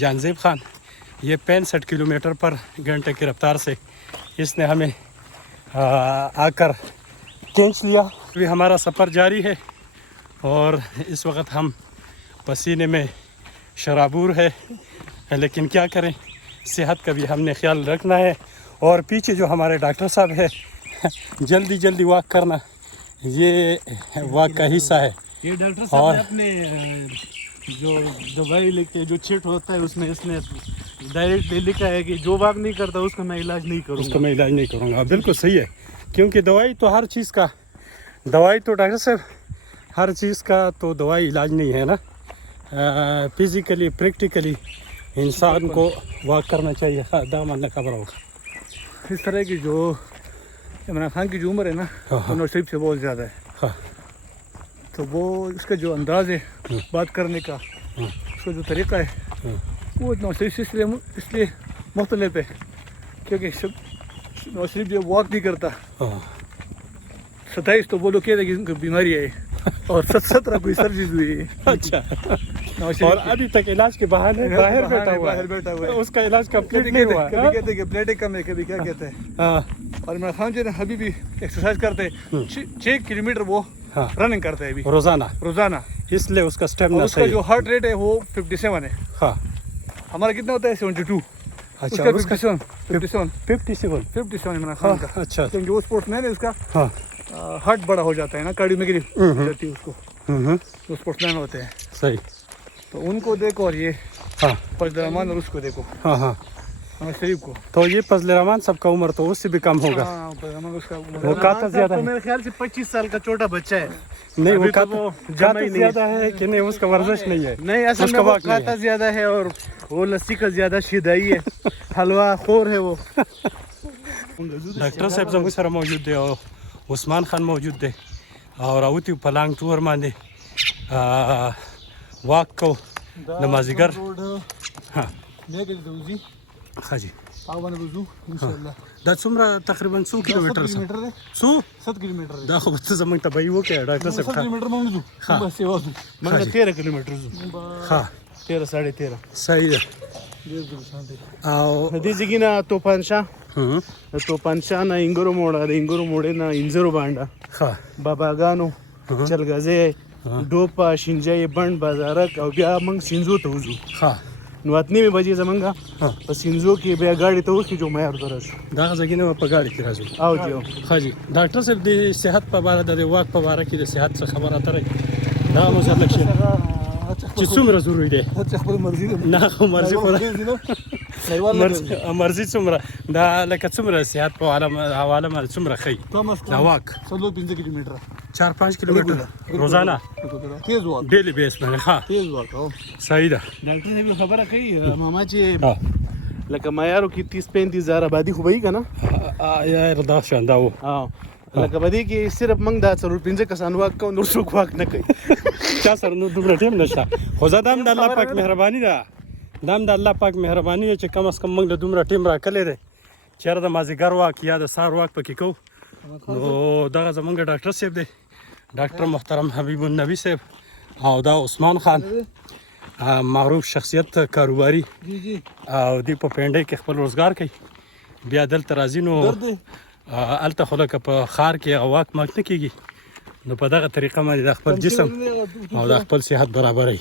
جانزیب خان، یہ 65 کلومیٹر پر گھنٹے کی رفتار سے اس نے ہمیں آ کر کھینچ لیا۔ ابھی ہمارا سفر جاری ہے اور اس وقت ہم پسینے میں شرابور ہے، لیکن کیا کریں، صحت کا بھی ہم نے خیال رکھنا ہے۔ اور پیچھے جو ہمارے ڈاکٹر صاحب ہے، جلدی جلدی واک کرنا یہ واک کا حصہ ہے۔ یہ ڈاکٹر صاحب نے اپنے جو دوائی لکھتے جو چٹ ہوتا ہے اس میں اس نے ڈائریکٹ لکھا ہے کہ جو واک نہیں کرتا اس کا میں علاج نہیں کروں گا، اس کا میں علاج نہیں کروں گا۔ بالکل صحیح ہے، کیونکہ دوائی تو ہر چیز کا، دوائی تو ڈاکٹر صاحب ہر چیز کا تو دوائی علاج نہیں ہے نا۔ فزیکلی پریکٹیکلی انسان کو واک کرنا چاہیے۔ دام اللہ خبر ہوگا۔ اس طرح کی جو عمران خان کی جو عمر ہے نا وہ نواز شریف سے بہت زیادہ ہے، تو وہ اس کا جو انداز ہے بات کرنے کا، اس کا جو طریقہ ہے وہ نواز شریف سے اس لیے مختلف ہے کیونکہ نواز شریف جو واک نہیں کرتا۔ 27 تو وہ لوگ کہتے ہیں کہ ان کو بیماری ہے اور 17 کوئی سرجری ہوئی ہے۔ اچھا، اور ابھی تک علاج کے بہانے باہر بیٹھا ہوا ہے، اس کا علاج کمپلیٹ نہیں ہوا۔ کبھی کہتے ہیں کہ بلڈ کم ہے، کبھی کیا کہتے ہیں۔ اور عمران خان جو ہے ابھی بھی ایکسرسائز کرتے ہیں، 6 کلومیٹر وہ رننگ کرتے ہیں ابھی روزانہ، اس لیے اس کا اسٹیمنا اس کا جو ہارٹ ریٹ ہے وہ 57 ہے۔ ہاں، ہمارا کتنا ہوتا ہے 72، اچھا، 57 عمران خان کا۔ اچھا، کیونکہ جو اسپورٹس مین ہے اس کا ہاں ہارٹ بڑا ہو جاتا ہے نا، کارڈیومیگری ہو جاتی ہے اس کو، جو اسپورٹس مین ہوتے ہیں۔ صحیح، تو ان کو دیکھو اور یہ ہاں فضل الرحمان اور اس کو دیکھو، ہاں ہاں، نواز شریف کو۔ تو یہ فضل الرحمان سب کا عمر تو اس سے بھی کم ہوگا، وہ کہتا زیادہ ہے۔ میرے خیال سے 25 سال کا چھوٹا بچہ ہے۔ نہیں، وہ کہتا زیادہ ہے کہ نہیں، اس کا ورزش نہیں ہے، نہیں اصل میں وہ کھاتا زیادہ ہے اور وہ لسی کا زیادہ شیدائی ہے، حلوہ خور ہے وہ۔ ڈاکٹر صاحب زموږ سره موجود دی او عثمان خان موجود دی او راوتی پلانګ ټور باندې واک کو د مازدیګر. ها ښه جي دا څومره تقریبا څو کیلومتر څو 7 کلومیټر دا خو به ته زموږ طبعي وکړې ډاکټر صاحب. 7 کلومیټر مونږ ځو، بس یو ځو مونږ 13 کلومیټر ځو. ها 13 13.5 صحیح ده. او د دې ځای نه توپانشاه توپانشاه نه انګورو موړه، د انګورو موړې نه انځرو باندې ښه باباګانو چلګزی ډوپا شینجای بند بازارک او بیا موږ سینزو ته وځو. ښه نو اتنی مې بجې زمونږ په سینزو کې بیا ګاډي ته وخی جو معیار ته راشو. دغه ځای نه په ګاډي کې راځو. او جی ښه جي ډاکټر صاحب د صحت په اړه د واک په اړه کې د صحت څخه خبره اترې دا مو سره لکه چې څومره ضروري دی. خپل مرزي نه خو مرزي خو مرزي څومره دا لکه څومره صحت په حواله باندې څومره ښه دا واک 15 کلومیټر 4-5 کلومیټر روزانه تیز واک ډیلی بیس باندې. ها تیز واک صحیح ده. ډاکټر صاحب خبره کوي ماما چې لکه معیارو کې 30-35 هزار آبادي خو به وي که نه؟ یا دا شانده و لکه په دې کې صرف موږ دا 4-5 کسان واک کوو، نور څوک واک نه کوي. چا سره نور دومره ټیم نشته، خو زه دا هم د الله پاک مهرباني ده، دا هم د الله پاک مهرباني ده چې کم از کم موږ له دومره ټیم راکلی دی. چېرې د مازدیګر واک یا د سهار واک پکې کوو. نو دغه زموږ ډاکټر صاحب دی، ډاکټر محترم حبیب النبی صاحب، او دا عثمان خان معروف شخصیت کاروباري او دی په پینډۍ کې خپل روزګار کوي. بیا دلته راځي نو هلته خو لکه په ښار کې واک ماک نه کېږي، نو په دغه طریقه باندې د خپل جسم او د خپل صحت برابروي.